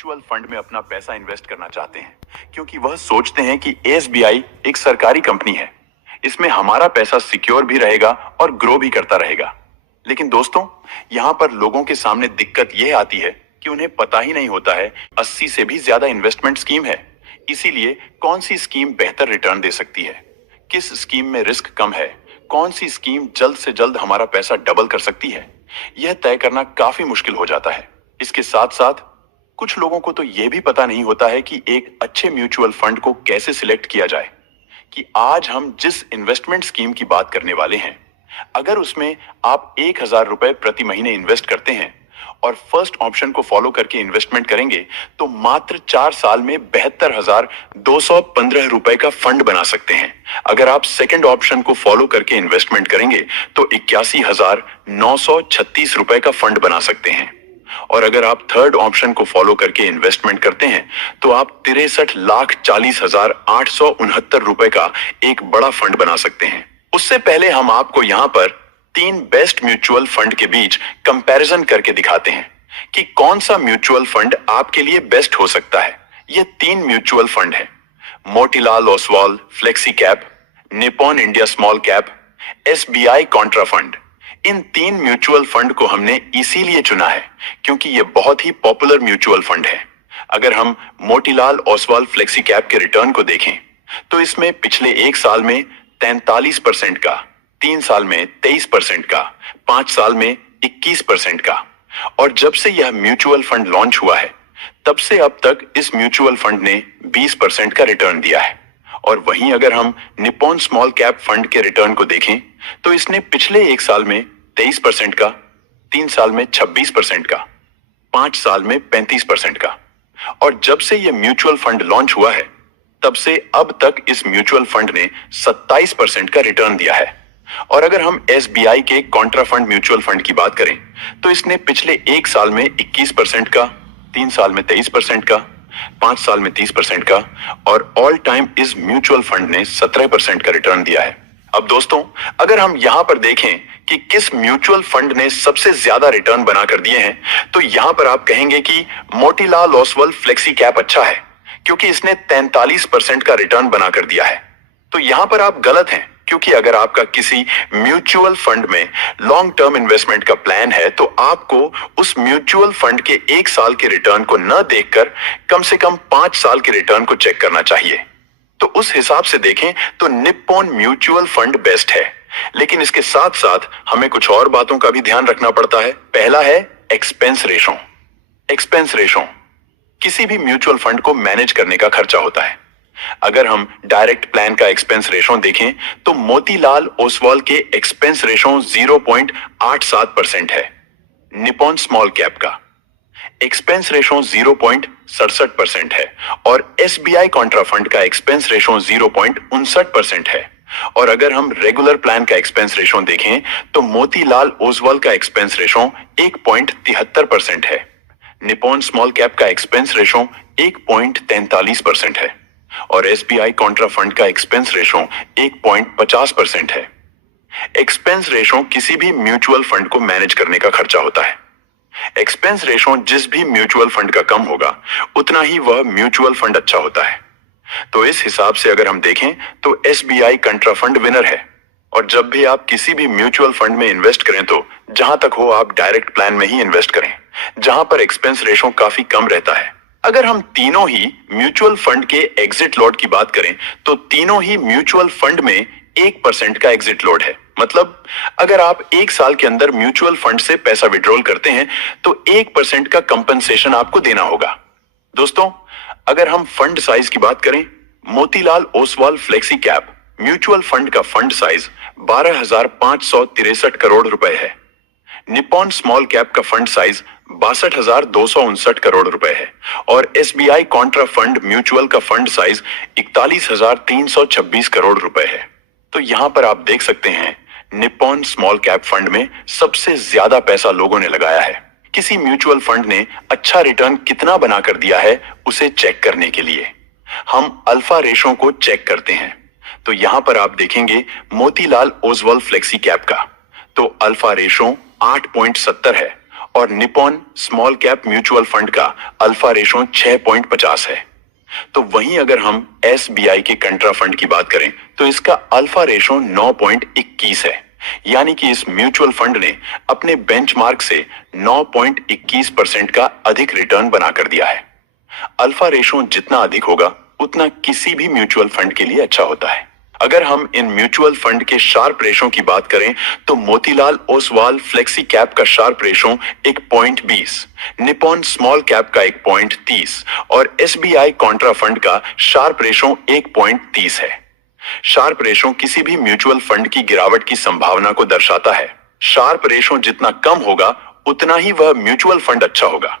Mutual fund में अपना पैसा इन्वेस्ट करना चाहते हैं क्योंकि वह सोचते हैं कि एसबीआई एक सरकारी कंपनी है, इसमें हमारा पैसा सिक्योर भी रहेगा और ग्रो भी करता रहेगा। लेकिन दोस्तों, यहाँ पर लोगों के सामने दिक्कत यह आती है कि उन्हें पता ही नहीं होता है 80 से भी ज्यादा इन्वेस्टमेंट स्कीम है। इसीलिए कौन सी स्कीम बेहतर रिटर्न दे सकती है, किस स्कीम में रिस्क कम है, कौन सी स्कीम जल्द से जल्द हमारा पैसा डबल कर सकती है, यह तय करना काफी मुश्किल हो जाता है। इसके साथ साथ कुछ लोगों को तो यह भी पता नहीं होता है कि एक अच्छे म्यूचुअल फंड को कैसे सिलेक्ट किया जाए। कि आज हम जिस इन्वेस्टमेंट स्कीम की बात करने वाले हैं, अगर उसमें आप 1,000 रुपए प्रति महीने इन्वेस्ट करते हैं और फर्स्ट ऑप्शन को फॉलो करके इन्वेस्टमेंट करेंगे तो मात्र 4 साल में 72,215 रुपए का फंड बना सकते हैं। अगर आप सेकंड ऑप्शन को फॉलो करके इन्वेस्टमेंट करेंगे तो 81,936 रुपए का फंड बना सकते हैं। और अगर आप थर्ड ऑप्शन को फॉलो करके इन्वेस्टमेंट करते हैं तो आप 63,40,869 रुपए का एक बड़ा फंड बना सकते हैं। उससे पहले हम आपको यहाँ पर 3 बेस्ट म्यूचुअल फंड के बीच कंपैरिजन करके दिखाते हैं कि कौन सा म्यूचुअल फंड आपके लिए बेस्ट हो सकता है। ये 3 म्यूचुअल फंड है: Motilal Oswal flexi cap, Nippon India small cap, SBI contra fund. इन 3 म्यूचुअल फंड को हमने इसीलिए चुना है क्योंकि ये बहुत ही पॉपुलर म्यूचुअल फंड है। अगर हम मोतीलाल ओसवाल फ्लेक्सी कैप के रिटर्न को देखें तो इसमें पिछले 1 साल में 43% का, 3 साल में 23% का, 5 साल में 21% का, और जब से यह म्यूचुअल फंड लॉन्च हुआ है तब से अब तक इस म्यूचुअल फंड ने 20% का रिटर्न दिया है। और वहीं अगर हम निप्पॉन स्मॉल कैप फंड के रिटर्न को देखें तो इसने पिछले 1 साल में 23% का, 3 साल में 26% का, 5 साल में 35% का, और जब से यह म्यूचुअल फंड लॉन्च हुआ है तब से अब तक इस म्यूचुअल फंड ने 27% का रिटर्न दिया है। और अगर हम एसबीआई के कॉन्ट्रा फंड म्यूचुअल फंड की बात करें तो इसने पिछले 1 साल में 21% का, 3 साल में 23% का, 5 साल में 30% का, और ऑल टाइम इस म्यूचुअल फंड ने 17% का रिटर्न दिया है। अब दोस्तों, अगर हम यहां पर देखें कि किस म्यूचुअल फंड ने सबसे ज्यादा रिटर्न बनाकर दिए हैं तो यहां पर आप कहेंगे कि मोतीलाल ओसवाल फ्लेक्सी कैप अच्छा है क्योंकि इसने 43% का रिटर्न बनाकर दिया है। तो यहां पर आप गलत हैं, क्योंकि अगर आपका किसी म्यूचुअल फंड में लॉन्ग टर्म इन्वेस्टमेंट का प्लान है तो आपको उस म्यूचुअल फंड के 1 साल के रिटर्न को न देखकर कम से कम 5 साल के रिटर्न को चेक करना चाहिए। तो उस हिसाब से देखें तो निप्पॉन म्यूचुअल फंड बेस्ट है। लेकिन इसके साथ साथ हमें कुछ और बातों का भी ध्यान रखना पड़ता है। पहला है एक्सपेंस रेशो। एक्सपेंस रेशो किसी भी म्यूचुअल फंड को मैनेज करने का खर्चा होता है। अगर हम डायरेक्ट प्लान का एक्सपेंस रेशो देखें तो मोतीलाल ओसवाल के एक्सपेंस रेशो 0.87% है। निप्पॉन स्मॉल कैप का एक्सपेंस रेशो 0.67% है और एसबीआई कॉन्ट्रा फंड का एक्सपेंस रेशो 0.59% है। और अगर हम रेगुलर प्लान का एक्सपेंस रेशो देखें तो मोतीलाल ओसवाल का एक्सपेंस रेशो 1.73% है। निप्पॉन स्मॉल कैप का एक्सपेंस रेशो 1.43% है और एसबीआई कॉन्ट्रा फंड का एक्सपेंस रेशो 1.50% है। एक्सपेंस रेशो किसी भी म्यूचुअल फंड को मैनेज करने का खर्चा होता है। एक्सपेंस रेशो जिस भी म्यूचुअल फंड का कम होगा उतना ही वह म्यूचुअल फंड अच्छा होता है। तो इस हिसाब से अगर हम देखें तो एसबीआई कॉन्ट्रा फंड विनर है। और जब भी आप किसी भी म्यूचुअल फंड में इन्वेस्ट करें तो जहां तक हो आप डायरेक्ट प्लान में ही इन्वेस्ट करें, जहां पर एक्सपेंस रेशो काफी कम रहता है। अगर हम तीनों ही म्यूचुअल फंड के एग्जिट लोड की बात करें तो तीनों ही म्यूचुअल फंड में 1% का एग्जिट लोड है। मतलब अगर आप 1 साल के अंदर म्यूचुअल फंड से पैसा विड्रॉल करते हैं तो 1% का कंपनसेशन आपको देना होगा। दोस्तों, अगर हम फंड साइज की बात करें, Motilal Oswal flexi cap mutual fund का फंड साइज 12,563 करोड़ रुपए है। निप्पॉन स्मॉल कैप का फंड साइज 62,259 करोड़ रुपए है और एसबीआई कॉन्ट्रा फंड म्यूचुअल का फंड साइज 41,326 करोड़ रुपए है। तो यहां पर आप देख सकते हैं निप्पॉन स्मॉल कैप फंड में सबसे ज्यादा पैसा लोगों ने लगाया है। किसी म्यूचुअल फंड ने अच्छा रिटर्न कितना बनाकर दिया है उसे चेक करने के लिए हम अल्फा रेशो को चेक करते हैं। तो यहां पर आप देखेंगे मोतीलाल ओसवाल फ्लेक्सी कैप का तो अल्फा रेशो 8.70 है और Nippon small cap mutual fund का अल्फा रेशो 6.50 है। तो वहीं अगर हम एसबीआई के कंट्रा फंड की बात करें तो इसका अल्फा रेशो 9.21 है। यानी कि इस म्यूचुअल फंड ने अपने बेंचमार्क से 9.21% का अधिक रिटर्न बनाकर दिया है। अल्फा रेशो जितना अधिक होगा उतना किसी भी म्यूचुअल फंड के लिए अच्छा होता है। अगर हम इन म्यूचुअल फंड के शार्प रेशो की बात करें तो मोतीलाल ओसवाल फ्लेक्सी कैप का Sharpe ratio 1.20, Nippon small cap का 1.30 और एसबीआई कॉन्ट्रा फंड का शार्प रेशो 1.30 है। शार्प रेशो किसी भी म्यूचुअल फंड की गिरावट की संभावना को दर्शाता है। शार्प रेशो जितना कम होगा उतना ही वह म्यूचुअल फंड अच्छा होगा।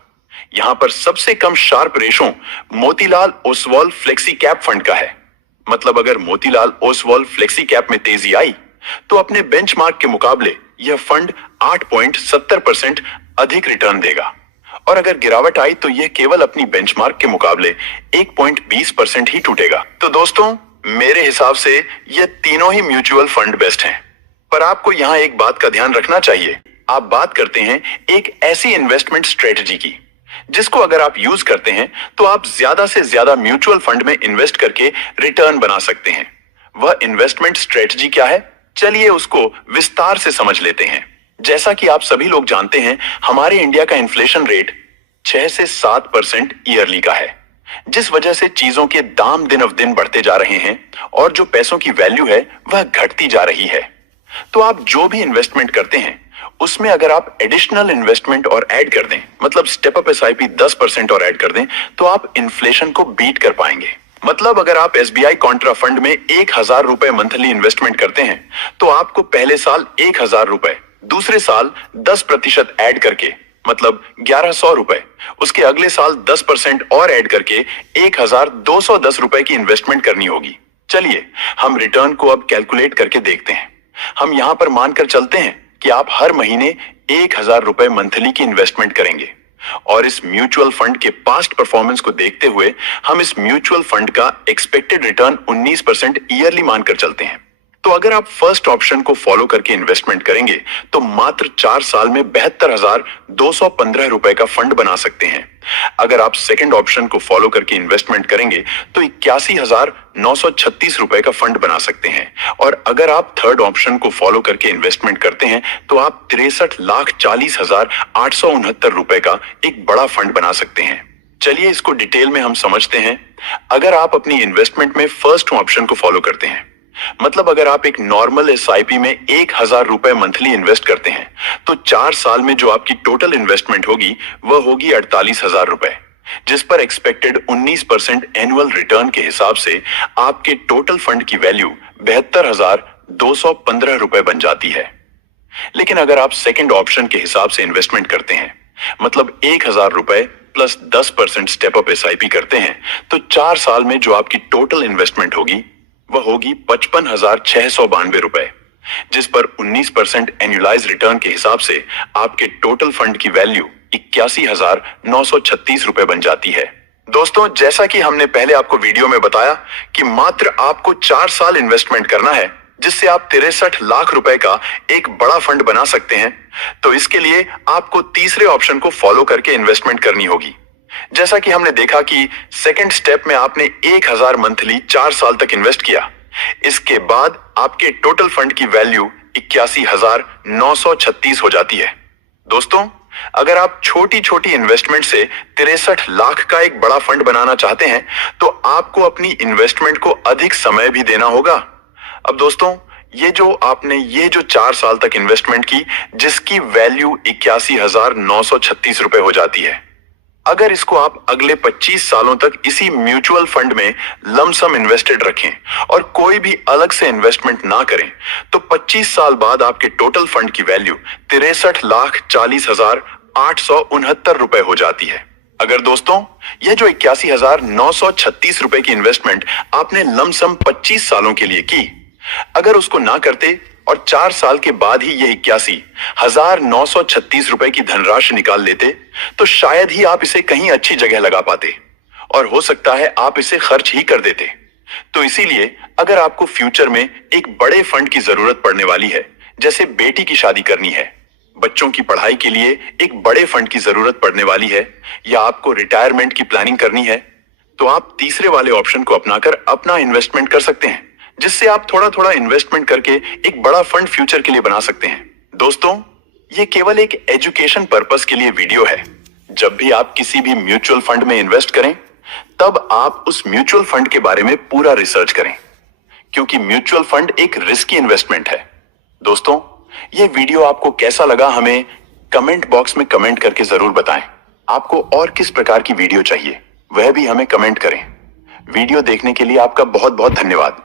यहां पर सबसे कम Sharpe ratio Motilal Oswal flexi cap fund का है। मतलब अगर मोतीलाल ओसवाल फ्लेक्सी कैप में तेजी आई तो अपने बेंचमार्क के मुकाबले यह फंड 8.70% अधिक रिटर्न देगा और अगर गिरावट आई तो यह केवल अपनी बेंचमार्क के मुकाबले 1.20% ही टूटेगा। तो दोस्तों, मेरे हिसाब से ये तीनों ही म्यूचुअल फंड बेस्ट हैं। पर आपको यहां एक बात का ध्यान रखना चाहिए। आप बात करते हैं एक ऐसी इन्वेस्टमेंट स्ट्रेटजी की जिसको अगर आप यूज करते हैं तो आप ज्यादा से ज्यादा म्यूचुअल फंड में इन्वेस्ट करके रिटर्न बना सकते हैं। वह इन्वेस्टमेंट स्ट्रेटजी क्या है, चलिए उसको विस्तार से समझ लेते हैं। जैसा कि आप सभी लोग जानते हैं, हमारे इंडिया का इन्फ्लेशन रेट 6 से 7% ईयरली का है, जिस वजह से चीजों के दाम दिन अव दिन बढ़ते जा रहे हैं और जो पैसों की वैल्यू है वह घटती जा रही है। तो आप जो भी इन्वेस्टमेंट करते हैं उसमें अगर आप एडिशनल इन्वेस्टमेंट और ऐड कर दें, मतलब स्टेप अप एसआईपी 10% और ऐड कर दें, तो आप इन्फ्लेशन को बीट कर पाएंगे। मतलब अगर आप एसबीआई कॉन्ट्रा फंड में 1000 रुपए मंथली इन्वेस्टमेंट करते हैं तो आपको पहले साल 1000 रुपए, दूसरे साल 10% ऐड करके मतलब 1100 रुपए, उसके अगले साल 10% और ऐड करके 1210 रुपए की इन्वेस्टमेंट करनी होगी। चलिए हम रिटर्न को अब कैलकुलेट करके देखते हैं। हम यहां पर मानकर चलते हैं कि आप हर महीने 1000 रुपए मंथली की इन्वेस्टमेंट करेंगे और इस म्यूचुअल फंड के पास्ट परफॉर्मेंस को देखते हुए हम इस म्यूचुअल फंड का एक्सपेक्टेड रिटर्न 19% ईयरली मानकर चलते हैं। तो अगर आप फर्स्ट ऑप्शन को फॉलो करके इन्वेस्टमेंट करेंगे तो मात्र 4 साल में 72,215 रुपए का फंड बना सकते हैं। अगर आप सेकंड ऑप्शन को फॉलो करके इन्वेस्टमेंट करेंगे तो 81,936 रुपए का फंड बना सकते हैं और अगर आप थर्ड ऑप्शन को फॉलो करके इन्वेस्टमेंट करते हैं तो आप 63,40,869 रुपए का एक बड़ा फंड बना सकते हैं। चलिए इसको डिटेल में हम समझते हैं। अगर आप अपनी इन्वेस्टमेंट में फर्स्ट ऑप्शन को फॉलो करते हैं, मतलब अगर आप एक नॉर्मल एसआईपी में 1000 रुपए मंथली इन्वेस्ट करते हैं तो 4 साल में जो आपकी टोटल इन्वेस्टमेंट होगी वह होगी 48,000 रुपए, जिस पर एक्सपेक्टेड 19% एनुअल रिटर्न के हिसाब से आपके टोटल फंड की वैल्यू 72,215 रुपए बन जाती है। लेकिन अगर आप सेकंड ऑप्शन के हिसाब से इन्वेस्टमेंट करते हैं, मतलब 1000 रुपए प्लस 10% स्टेप अप एसआईपी करते हैं, तो 4 साल में जो आपकी टोटल इन्वेस्टमेंट होगी वह होगी 55,692 रुपए, जिस पर 19% एनुअलाइज रिटर्न के हिसाब से आपके टोटल फंड की वैल्यू 81,936 रुपए बन जाती है। दोस्तों, जैसा कि हमने पहले आपको वीडियो में बताया कि मात्र आपको 4 साल इन्वेस्टमेंट करना है जिससे आप 63 लाख रुपए का एक बड़ा फंड बना सकते हैं, तो इसके लिए आपको तीसरे ऑप्शन को फॉलो करके इन्वेस्टमेंट करनी होगी। जैसा कि हमने देखा कि सेकंड स्टेप में आपने 1000 मंथली 4 साल तक इन्वेस्ट किया, इसके बाद आपके टोटल फंड की वैल्यू 81,936 हो जाती है। दोस्तों, अगर आप छोटी छोटी इन्वेस्टमेंट से 63 लाख का एक बड़ा फंड बनाना चाहते हैं तो आपको अपनी इन्वेस्टमेंट को अधिक समय भी देना होगा। अब दोस्तों, ये जो 4 साल तक इन्वेस्टमेंट की जिसकी वैल्यू 81,936 रुपए हो जाती है, अगर इसको आप अगले 25 सालों तक इसी म्यूचुअल फंड में लमसम इन्वेस्टेड रखें और कोई भी अलग से इन्वेस्टमेंट ना करें तो 25 साल बाद आपके टोटल फंड की वैल्यू 63,40,869 रुपए हो जाती है। अगर दोस्तों यह जो 81,936 रुपए की इन्वेस्टमेंट आपने लमसम 25 सालों के लिए की, अगर उसको ना करते और 4 साल के बाद ही यह 81,936 रुपए की धनराशि निकाल लेते तो शायद ही आप इसे कहीं अच्छी जगह लगा पाते और हो सकता है आप इसे खर्च ही कर देते। तो इसीलिए अगर आपको फ्यूचर में एक बड़े फंड की जरूरत पड़ने वाली है, जैसे बेटी की शादी करनी है, बच्चों की पढ़ाई के लिए एक बड़े फंड की जरूरत पड़ने वाली है, या आपको रिटायरमेंट की प्लानिंग करनी है, तो आप तीसरे वाले ऑप्शन को अपनाकर अपना इन्वेस्टमेंट कर सकते हैं, जिससे आप थोड़ा थोड़ा इन्वेस्टमेंट करके एक बड़ा फंड फ्यूचर के लिए बना सकते हैं। दोस्तों, ये केवल एक एजुकेशन पर्पस के लिए वीडियो है। जब भी आप किसी भी म्यूचुअल फंड में इन्वेस्ट करें, तब आप उस म्यूचुअल फंड के बारे में पूरा रिसर्च करें, क्योंकि म्यूचुअल फंड एक रिस्की इन्वेस्टमेंट है। दोस्तों, ये वीडियो आपको कैसा लगा हमें कमेंट बॉक्स में कमेंट करके जरूर बताएं। आपको और किस प्रकार की वीडियो चाहिए वह भी हमें कमेंट करें। वीडियो देखने के लिए आपका बहुत बहुत धन्यवाद।